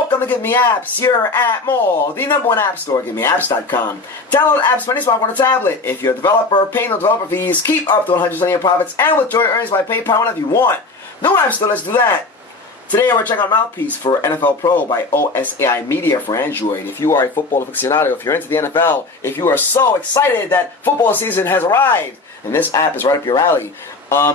Welcome to GiveMeApps here at Mall, the #1 app store, GiveMeApps.com. Download apps for any smartphone or tablet. If you're a developer, pay no developer fees, keep up to 100% of your profits, and withdraw your earnings by PayPal whenever you want. No app store, let's do that. Today we're checking out Mouthpiece for NFL Pro by OSAI Media for Android. If you are a football aficionado, if you're into the NFL, if you are so excited that football season has arrived, and this app is right up your alley,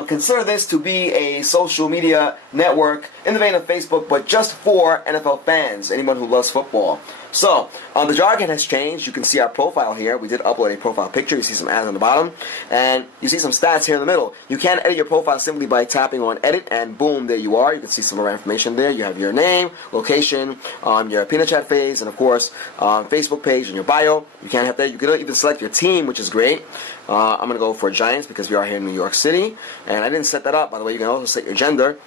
consider this to be a social media network in the vein of Facebook, but just for NFL fans, anyone who loves football. So, the jargon has changed. You can see our profile here. We did upload a profile picture. You see some ads on the bottom, and you see some stats here in the middle. You can edit your profile simply by tapping on edit, and boom, there you are. You can see some of our information there. You have your name, location, your peanut chat phase, and of course, Facebook page and your bio. You can have that. You can even select your team, which is great. I'm going to go for Giants because we are here in New York City, and I didn't set that up. By the way, you can also set your gender.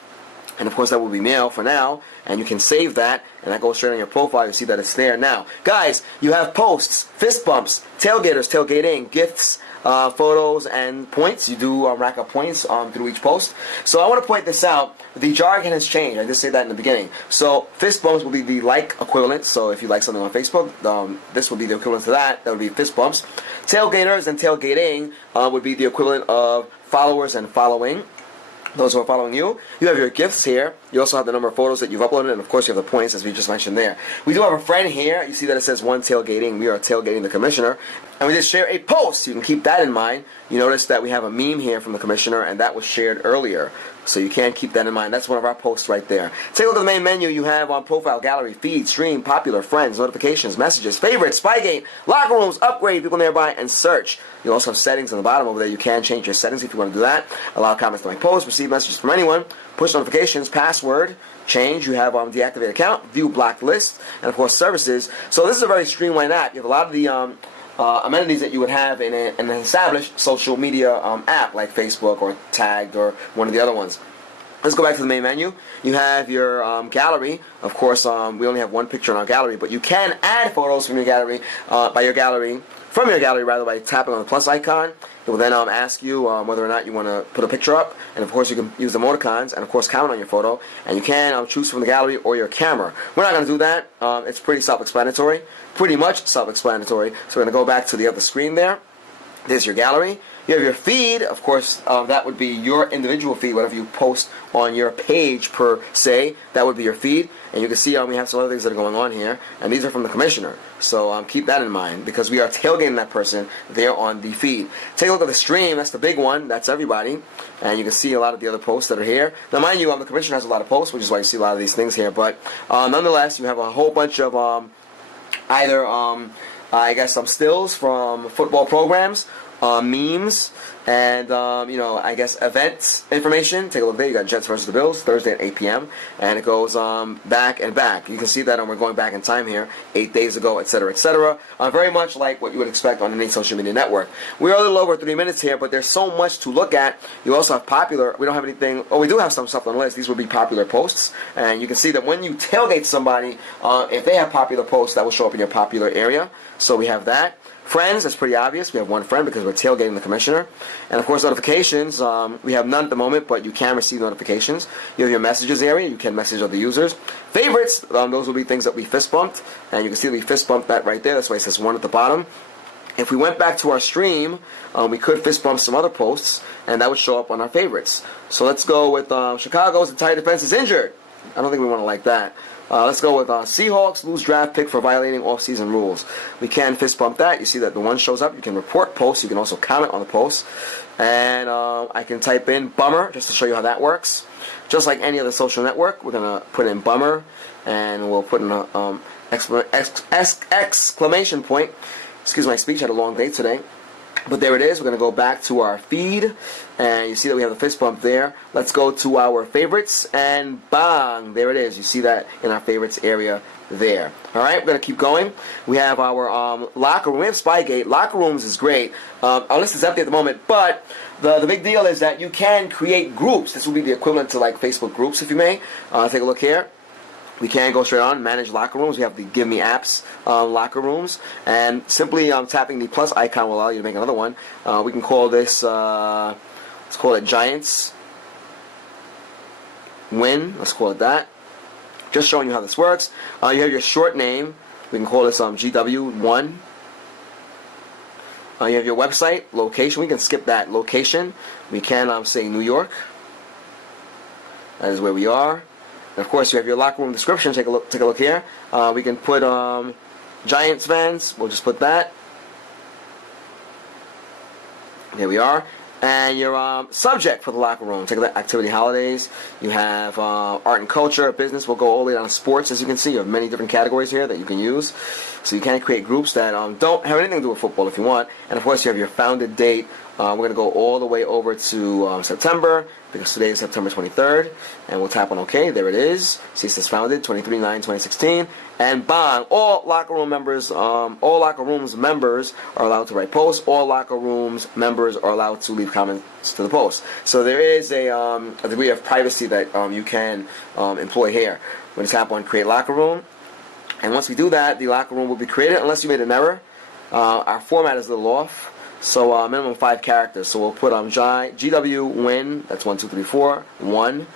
And of course that will be male for now, and you can save that, and that goes straight on your profile. You see that it's there now. Guys, you have posts, fist bumps, tailgaters, tailgating, gifts, photos, and points. You do rack up points through each post. So I want to point this out. The jargon has changed. I just said that in the beginning. So fist bumps will be the like equivalent. So if you like something on Facebook, this would be the equivalent to that. That would be fist bumps. Tailgaters and tailgating would be the equivalent of followers and following. Those who are following you. You have your gifts here. You also have the number of photos that you've uploaded, and of course you have the points as we just mentioned there. We do have a friend here. You see that it says one tailgating. We are tailgating the commissioner. And we just share a post. You can keep that in mind. You notice that we have a meme here from the commissioner, and that was shared earlier. So you can keep that in mind. That's one of our posts right there. Take a look at the main menu. You have on profile, gallery, feed, stream, popular, friends, notifications, messages, favorites, Spygate, locker rooms, upgrade, people nearby, and search. You also have settings on the bottom over there. You can change your settings if you want to do that. Allow comments to my post, receive messages from anyone, push notifications, password, change. You have deactivate account, view blocked list, and of course services. So this is a very streamlined app. You have a lot of the amenities that you would have in an established social media app like Facebook or Tagged or one of the other ones. Let's go back to the main menu. You have your gallery. Of course, we only have one picture in our gallery, but you can add photos from your gallery, by tapping on the plus icon. It will then ask you whether or not you want to put a picture up, and of course you can use the emoticons and of course comment on your photo, and you can choose from the gallery or your camera. We're not going to do that. It's pretty self-explanatory, pretty much self-explanatory. So we're going to go back to the other screen there. There's your gallery. You have your feed. Of course, that would be your individual feed, whatever you post on your page per se. That would be your feed. And you can see we have some other things that are going on here. And these are from the commissioner. So keep that in mind because we are tailgating that person there on the feed. Take a look at the stream. That's the big one. That's everybody. And you can see a lot of the other posts that are here. Now, mind you, the commissioner has a lot of posts, which is why you see a lot of these things here. But nonetheless, you have a whole bunch of either, I guess, some stills from football programs, memes, and I guess events information. Take a look there. You got Jets versus the Bills Thursday at 8 p.m. and it goes back and back. You can see that we're going back in time here, 8 days ago, etc., etc. Very much like what you would expect on any social media network. We're a little over 3 minutes here, but there's so much to look at. You also have popular. We don't have anything. Oh, we do have some stuff on the list. These would be popular posts, and you can see that when you tailgate somebody, if they have popular posts, that will show up in your popular area. So we have that. Friends, that's pretty obvious. We have one friend because we're tailgating the commissioner. And of course notifications, we have none at the moment, but you can receive notifications. You have your messages area. You can message other users. Favorites, those will be things that we fist bumped. And you can see we fist bumped that right there. That's why it says 1 at the bottom. If we went back to our stream, we could fist bump some other posts, and that would show up on our favorites. So let's go with Chicago's entire defense is injured. I don't think we want to like that. Let's go with Seahawks lose draft pick for violating off-season rules. We can fist bump that. You see that the one shows up. You can report posts. You can also comment on the posts. And I can type in bummer just to show you how that works. Just like any other social network, we're going to put in bummer. And we'll put in an exclamation point. Excuse my speech. I had a long day today. But there it is. We're going to go back to our feed. And you see that we have the fist bump there. Let's go to our favorites. And bang! There it is. You see that in our favorites area there. Alright, we're going to keep going. We have our locker room. We have Spygate. Locker rooms is great. Our list is empty at the moment. But the big deal is that you can create groups. This will be the equivalent to like Facebook groups, if you may. Take a look here. We can go straight on, manage locker rooms. We have the GiveMeApps locker rooms. And simply tapping the plus icon will allow you to make another one. We can call this, let's call it Giants Win. Let's call it that. Just showing you how this works. You have your short name. We can call this GW1. You have your website, location. We can skip that location. We can say New York. That is where we are. And of course, you have your locker room description. Take a look here. We can put Giants fans. We'll just put that. Here we are. And your subject for the locker room. Take a look at activity holidays. You have art and culture, business. We'll go all the way down to sports. As you can see, you have many different categories here that you can use. So you can create groups that don't have anything to do with football if you want. And of course, you have your founded date. We're going to go all the way over to September, because today is September 23rd. And we'll tap on OK. There it is. See, it says founded 23/9/2016. And bang! All locker room members, all locker rooms members are allowed to write posts. All locker rooms members are allowed to leave comments to the post. So there is a degree of privacy that you can employ here. We're going to tap on create locker room. And once we do that, the locker room will be created unless you made an error. Our format is a little off. So minimum 5 characters. So we'll put GW win. That's 1, 2, 3, 4, 1.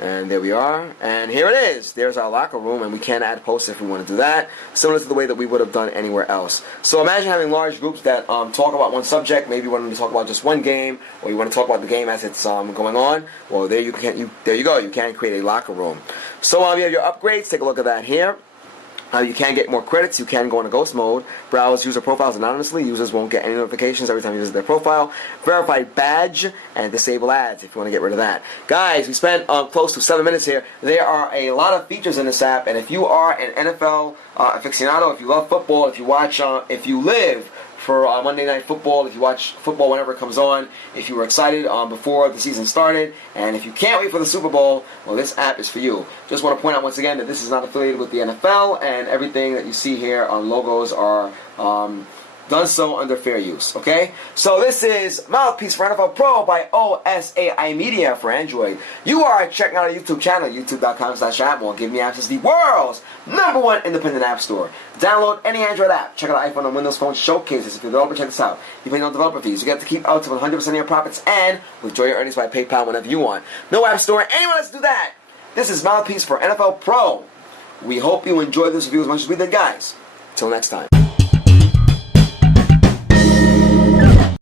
And there we are. And here it is. There's our locker room, and we can add posts if we want to do that, similar to the way that we would have done anywhere else. So imagine having large groups that talk about one subject. Maybe you want to talk about just one game, or you want to talk about the game as it's going on. Well, there you go. You can create a locker room. So you have your upgrades. Take a look at that here. You can get more credits. You can go into ghost mode. Browse user profiles anonymously. Users won't get any notifications every time you visit their profile. Verified badge and disable ads if you want to get rid of that. Guys, we spent close to 7 minutes here. There are a lot of features in this app, and if you are an NFL aficionado, if you love football, if you watch, if you live for Monday Night Football, if you watch football whenever it comes on, if you were excited before the season started, and if you can't wait for the Super Bowl, well, this app is for you. Just want to point out once again that this is not affiliated with the NFL, and everything that you see here on logos are done so under fair use, okay? So this is Mouthpiece for NFL Pro by OSAI Media for Android. You are checking out our YouTube channel, youtube.com/appmore. GiveMeApps is the world's #1 independent app store. Download any Android app. Check out our iPhone and Windows Phone showcases. If you're a developer, check this out. You pay no developer fees. You get to keep out to 100% of your profits and withdraw your earnings by PayPal whenever you want. No app store. Anyone else do that? This is Mouthpiece for NFL Pro. We hope you enjoyed this review as much as we did, guys. Till next time.